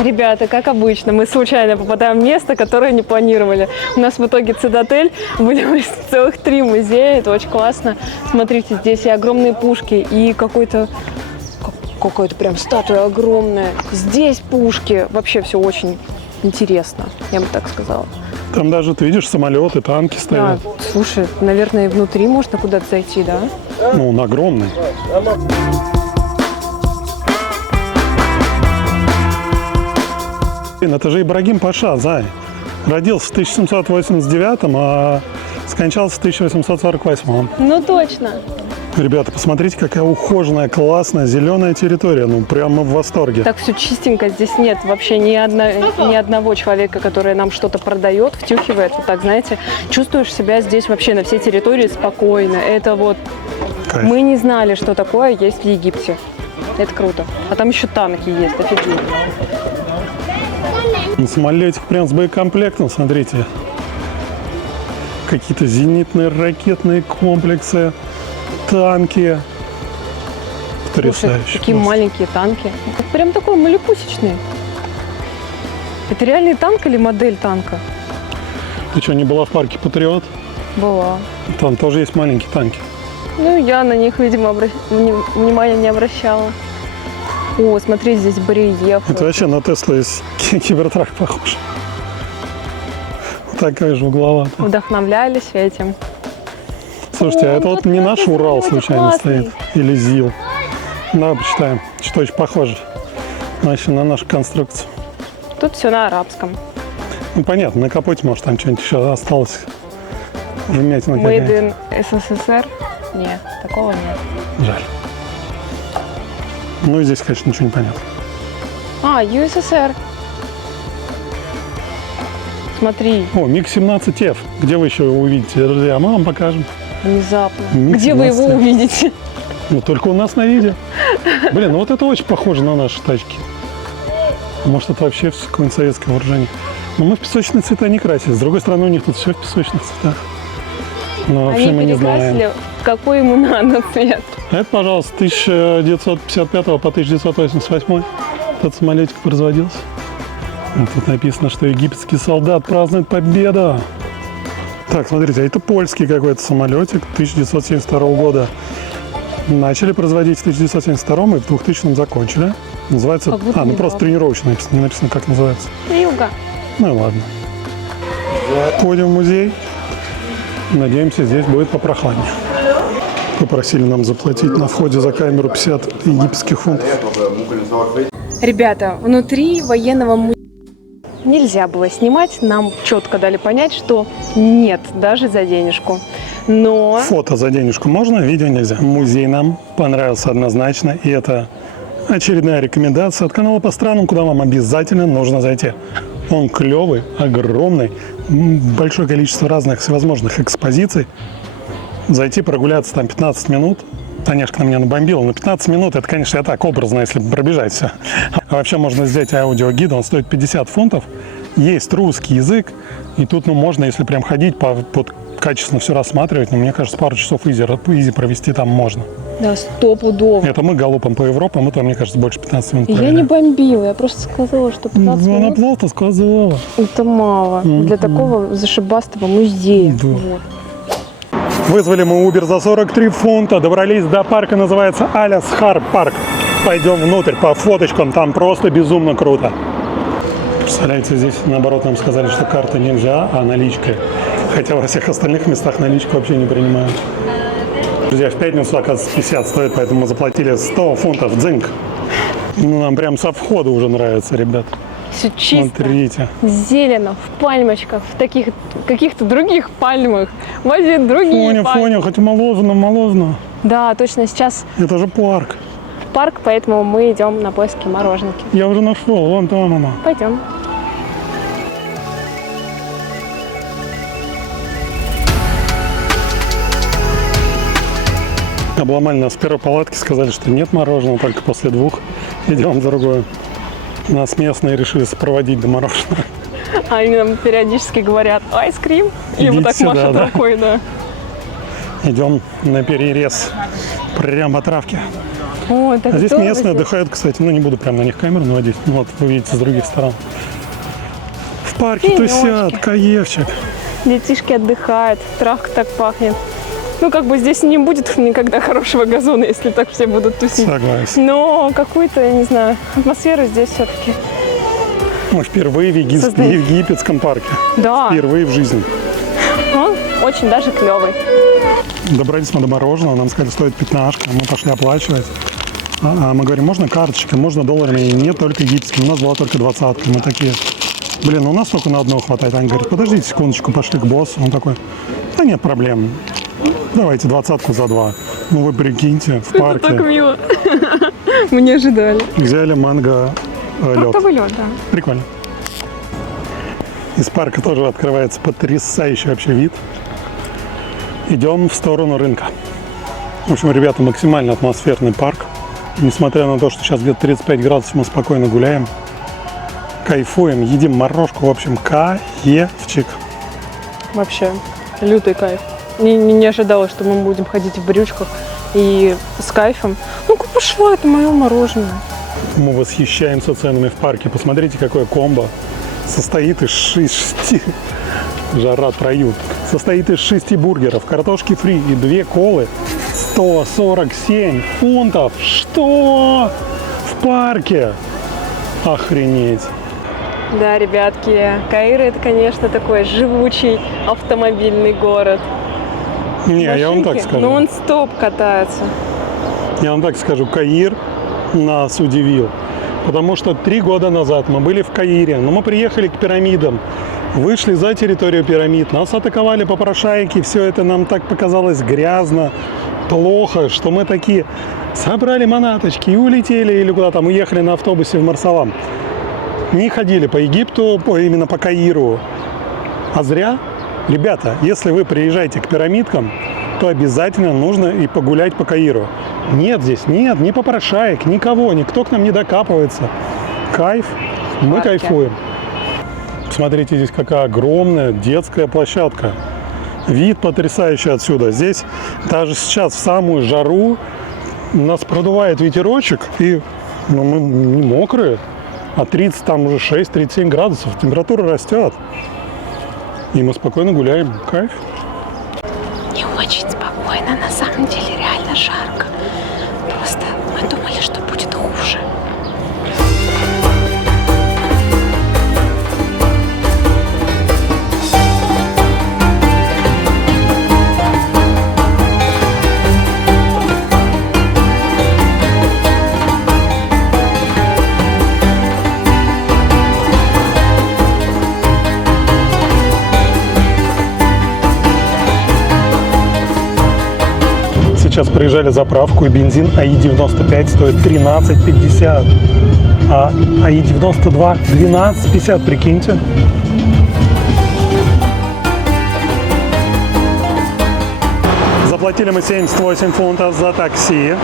Ребята, как обычно, мы случайно попадаем в место, которое не планировали. У нас в итоге Цитадель, были целых 3 музея, это очень классно. Смотрите, здесь и огромные пушки, и какая-то прям статуя огромная. Здесь пушки, вообще все очень интересно, я бы так сказала. Там даже, ты видишь, самолеты, танки стоят. Слушай, наверное, и внутри можно куда-то зайти, да? Ну, он огромный. Это же Ибрагим Паша, Зай. Родился в 1789, а скончался в 1848. Ну, точно. Ребята, посмотрите, какая ухоженная, классная, зеленая территория. Ну, прямо в восторге. Так все чистенько. Здесь нет вообще ни одного человека, который нам что-то продает, втюхивает. Вот так, знаете, чувствуешь себя здесь вообще на всей территории спокойно. Это вот... Кайф. Мы не знали, что такое есть в Египте. Это круто. А там еще танки есть, офигеть. Самолетик прям с боекомплектом, смотрите. Какие-то зенитные ракетные комплексы, танки. Потрясающе. Слушай, такие маленькие танки. Прям такой малепусечный. Это реальный танк или модель танка? Ты что, не была в парке Патриот? Была. Там тоже есть маленькие танки. Ну, я на них, видимо, внимания не обращала. О, смотри, здесь барельеф. Это вообще на Теслу из Кибертрак похож. Вот такая же угловатая. Вдохновлялись этим. Слушайте, а это ну вот не наш какой Урал самолетик случайно классный. стоит? Или ЗИЛ? Давай почитаем, что очень похоже. Вообще на нашу конструкцию. Тут все на арабском. Ну понятно, на капоте, может, там что-нибудь еще осталось. Вмятина Made какая-нибудь. in СССР? Нет, такого нет. Жаль. Ну и здесь, конечно, ничего не понятно. А, ЮССР. Смотри, О, МиГ-17Ф. Где вы еще его увидите, друзья? Мы вам покажем. внезапно. Микс Где вы его 17. увидите? Ну, только у нас на видео. Блин, ну вот это очень похоже на наши тачки. Может, это вообще какое-нибудь советское вооружение. Но мы в песочные цвета не красили. С другой стороны, у них тут все в песочных цветах. Но вообще Они мы не знаем. перекрасили, какой ему надо цвет. Это, пожалуйста, 1955 по 1988 этот самолетик производился. И тут написано, что египетский солдат празднует победу. Так, смотрите, а это польский какой-то самолетик 1972 года. Начали производить в 1972 и в 2000 закончили. Называется... Как будто ну недавно. просто тренировочный написано, не написано, как называется. Юга. Ну и ладно. Входим в музей. Надеемся, здесь будет попрохладнее. Попросили нам заплатить на входе за камеру 50 египетских фунтов. Ребята, внутри военного музея нельзя было снимать. Нам четко дали понять, что нет, даже за денежку. Но... Фото за денежку можно, видео нельзя. Музей нам понравился однозначно. И это очередная рекомендация от канала по странам, куда вам обязательно нужно зайти. Он клевый, огромный, большое количество разных всевозможных экспозиций. Зайти прогуляться там 15 минут. Танешка на меня набомбила, но 15 минут, это, конечно, я так образно, если пробежать все. А вообще можно взять аудиогид, он стоит 50 фунтов. Есть русский язык, и тут, можно, если прям ходить, качественно все рассматривать, но мне кажется, пару часов изи провести там можно. Да, стопудово. Это мы галопом по Европам, это, мне кажется, больше 15 минут. Я не бомбила, я просто сказала, что 15 минут. Она плохо сказала. Это мало для такого зашибастого музея. Да. Вот. Вызвали мы Uber за 43 фунта, добрались до парка, называется Алясхар парк. Пойдем внутрь по фоточкам, там просто безумно круто. Представляете, здесь наоборот нам сказали, что карта нельзя, а наличкой. Хотя во всех остальных местах наличку вообще не принимают. Друзья, в пятницу, оказывается, 50 стоит, поэтому мы заплатили 100 фунтов дзынк. Нам прям со входа уже нравится, ребят. Все чисто, Смотрите. зелено, в пальмочках, в таких каких-то других пальмах. Возит другие пальмы. Фоня, хоть молодно. Да, точно, сейчас Это же парк. парк, поэтому мы идем на поиски мороженки. Я уже нашел, вон там она. Пойдем. Обломали нас в первой палатке, сказали, что нет мороженого, только после 2 идем в другую. Нас местные решили сопроводить до мороженого. Они нам периодически говорят айскрим, и вот Идите так сюда, машут да. рукой, да. Идем на перерез, прямо по травке. О, так А здесь здорово местные здесь. отдыхают, кстати, не буду прямо на них камеру наводить, вот вы видите с других сторон. В парке Тенечки. тусят, каевчик. Детишки отдыхают, травка так пахнет. Здесь не будет никогда хорошего газона, если так все будут тусить. Согласен. Но какую-то, я не знаю, атмосферу здесь все-таки. Мы впервые в Создает. египетском парке. Да, Впервые в жизни. он очень даже клевый. Добрались мы до мороженого, нам сказали, стоит 15, мы пошли оплачивать. А мы говорим, можно карточкой, можно долларами, и нет, только египетским. У нас была только 20. Мы такие, у нас только на одного хватает. Они говорят, подождите секундочку, пошли к боссу. Он такой, да нет проблем, давайте 20 за 2. Ну вы прикиньте, в парке. Так мило. Мы не ожидали. Взяли манго лед. Фруктовый лед, да. Прикольно. Из парка тоже открывается потрясающий вообще вид. Идем в сторону рынка. В общем, ребята, максимально атмосферный парк. Несмотря на то, что сейчас где-то 35 градусов, мы спокойно гуляем. Кайфуем, едим морожку. В общем, кайфчик. Вообще, лютый кайф. Не ожидала, что мы будем ходить в брючках и с кайфом. Ну-ка пошла, это мое мороженое. Мы восхищаемся ценами в парке. Посмотрите, какое комбо. Состоит из 6... Жара трою. Состоит из 6 бургеров, картошки фри и 2 колы. 147 фунтов. Что? В парке? Охренеть. Да, ребятки, Каир это, конечно, такой живучий автомобильный город. Не, я вам так Машинки скажу. нон-стоп катаются. Я вам так скажу, Каир нас удивил. Потому что 3 года назад мы были в Каире, но мы приехали к пирамидам, вышли за территорию пирамид, нас атаковали попрошайки, все это нам так показалось грязно, плохо, что мы такие собрали манаточки и улетели, или куда там, уехали на автобусе в Марсалам. Не ходили по Египту, именно по Каиру. А зря. Ребята, если вы приезжаете к пирамидкам, то обязательно нужно и погулять по Каиру. Нет здесь, нет, ни попрошаек, никого, никто к нам не докапывается. Кайф, мы кайфуем. Смотрите, здесь какая огромная детская площадка. Вид потрясающий отсюда. Здесь даже сейчас в самую жару нас продувает ветерочек, и мы не мокрые. А 30, там уже 6-37 градусов, температура растет. И мы спокойно гуляем. Кайф. Не очень спокойно, на самом деле реально жарко. Просто мы думали, что будет хуже. сейчас проезжали заправку, и бензин АИ-95 стоит 13,50, а АИ-92 12,50, прикиньте. Заплатили мы 78 фунтов за такси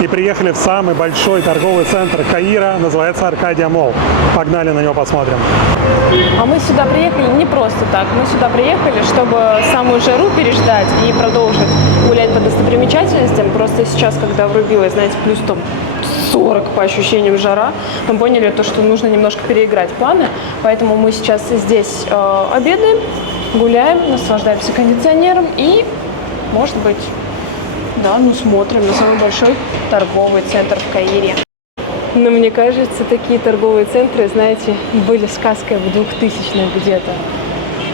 и приехали в самый большой торговый центр Каира, называется Аркадия Молл. Погнали на него посмотрим. А мы сюда приехали не просто так. Мы сюда приехали, чтобы самую жару переждать и продолжить гулять по достопримечательностям. Просто сейчас, когда врубилась, знаете, плюс там 40 по ощущениям жара, мы поняли то, что нужно немножко переиграть планы. Поэтому мы сейчас здесь обедаем, гуляем, наслаждаемся кондиционером и, может быть, да, смотрим на самый большой торговый центр в Каире. Но мне кажется, такие торговые центры, знаете, были сказкой в 2000-х где-то.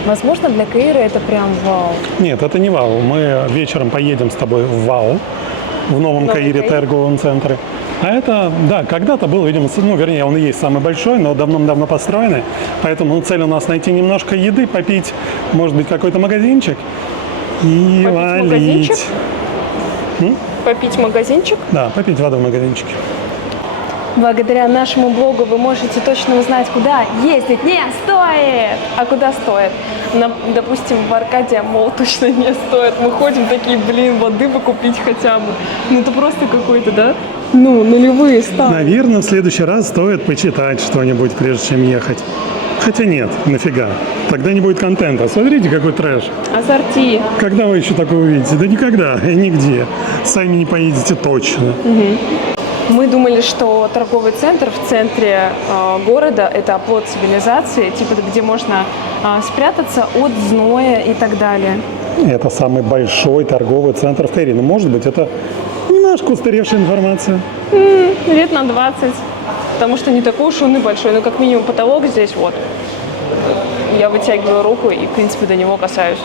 Возможно, для Каира это прям вау. Нет, это не вау. Мы вечером поедем с тобой в вау, в новом Каире торговом центре. А это, да, когда-то был, видимо, вернее, он и есть самый большой, но давно-давно построенный. Поэтому цель у нас найти немножко еды, попить, может быть, какой-то магазинчик и Попить валить. магазинчик? Попить магазинчик? Да, попить воду в магазинчике. Благодаря нашему блогу вы можете точно узнать, куда ездить не стоит, а куда стоит. Допустим, в Аркадия Молл точно не стоит. Мы ходим такие, воды бы купить хотя бы. Ну это просто какой-то, да? Ну, нулевые ставки. Наверное, в следующий раз стоит почитать что-нибудь, прежде чем ехать. Хотя нет, нафига. Тогда не будет контента. Смотрите, какой трэш. Ассорти. Когда вы еще такое увидите? Да никогда и нигде. Сами не поедете точно. Мы думали, что торговый центр в центре города – это оплот цивилизации, типа где можно спрятаться от зноя и так далее. Это самый большой торговый центр в Каире. Но, может быть, это немножко устаревшая информация. Лет на 20. Потому что не такой уж он и большой, но как минимум потолок здесь вот. Я вытягиваю руку и, в принципе, до него касаюсь.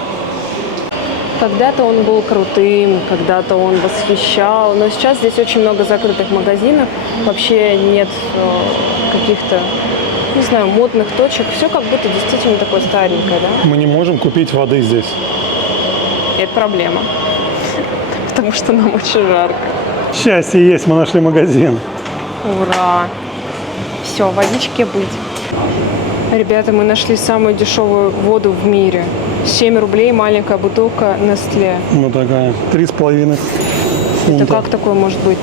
Когда-то он был крутым, когда-то он восхищал, но сейчас здесь очень много закрытых магазинов, вообще нет каких-то, не знаю, модных точек, все как будто действительно такое старенькое, да? Мы не можем купить воды здесь. Это проблема, потому что нам очень жарко. Счастье есть, мы нашли магазин. Ура! Все, водички быть. Ребята, мы нашли самую дешевую воду в мире. 7 рублей маленькая бутылка Nestle. Вот такая. 3,5 фунта. Это как такое может быть?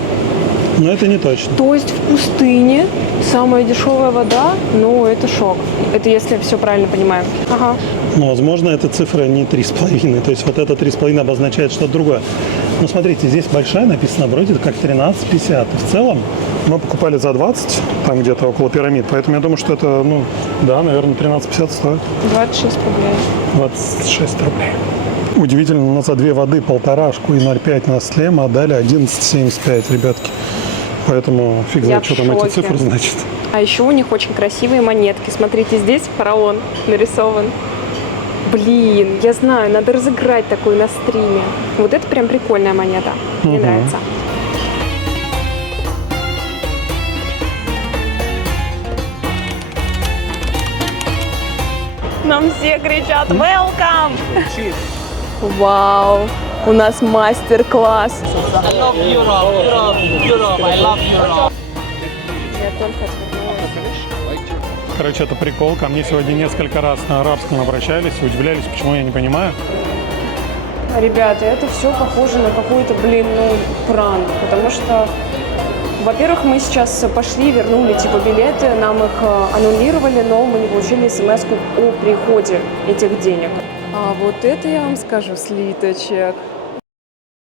Но это не точно. То есть в пустыне самая дешевая вода? Ну, это шок. Это если я все правильно понимаю. Ага. Но, возможно, эта цифра не 3,5. То есть вот это 3,5 обозначает что-то другое. Но смотрите, здесь большая написано вроде как 13,50. В целом мы покупали за 20, там где-то около пирамид. Поэтому я думаю, что это, ну, да, наверное, 13,50 стоит. 26 рублей. 26 рублей. Удивительно, но за две воды полторашку и 0,5 Nestle мы отдали 11,75, ребятки. Поэтому фиг знает, что там эти цифры значат. А еще у них очень красивые монетки. Смотрите, здесь фараон нарисован. Блин, я знаю, надо разыграть такую на стриме. Вот это прям прикольная монета. Мне нравится. Нам все кричат «Welcome!» Вау! У нас мастер-класс. I love Europe, Europe, I love Europe. Я только отвернулась, видишь? Короче, это прикол. Ко мне сегодня несколько раз на арабском обращались, удивлялись, почему я не понимаю. Ребята, это все похоже на какой-то, пранк, потому что, во-первых, мы сейчас пошли, вернули билеты, нам их аннулировали, но мы не получили смс-ку о приходе этих денег. А вот это я вам скажу, слиточек.